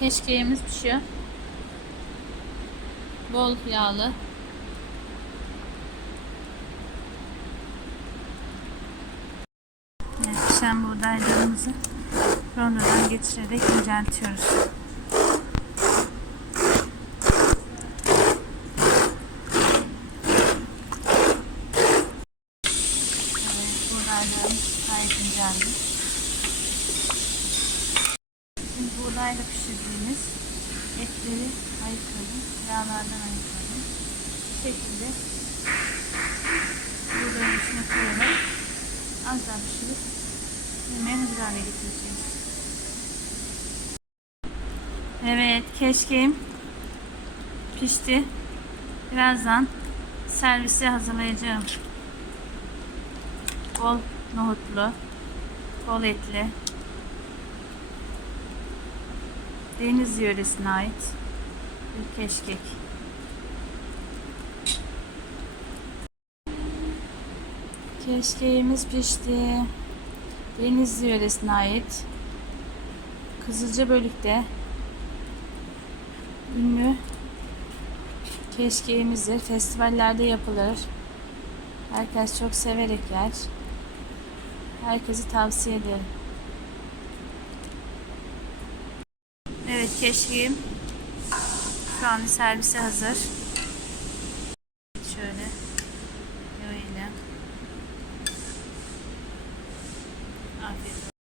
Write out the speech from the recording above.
Keşkeğimiz pişiyor. Bol yağlı. Evet, pişen buğdaylarımızı rondodan geçirerek inceltiyoruz. Evet, buğdaylarımız gayet inceldi. Buğdayla pişirdiğimiz etleri ayıkladım. Yağlardan ayıkladım. Bu şekilde buğdayın içine koyarak az daha pişirip yemeğe hazır hale getireceğiz. Evet keşkeğim pişti. Birazdan servise hazırlayacağım. Bol nohutlu, bol etli, Deniz yöresine ait bir keşkek. Keşkeğimiz pişti. Deniz yöresine ait Kızılca Bölük'te ünlü keşkeğimizdir. Festivallerde yapılır. Herkes çok severek yer. Herkesi tavsiye ederim. Evet keşkeğim şu an servise hazır. Şöyle böyle. Afiyet olsun.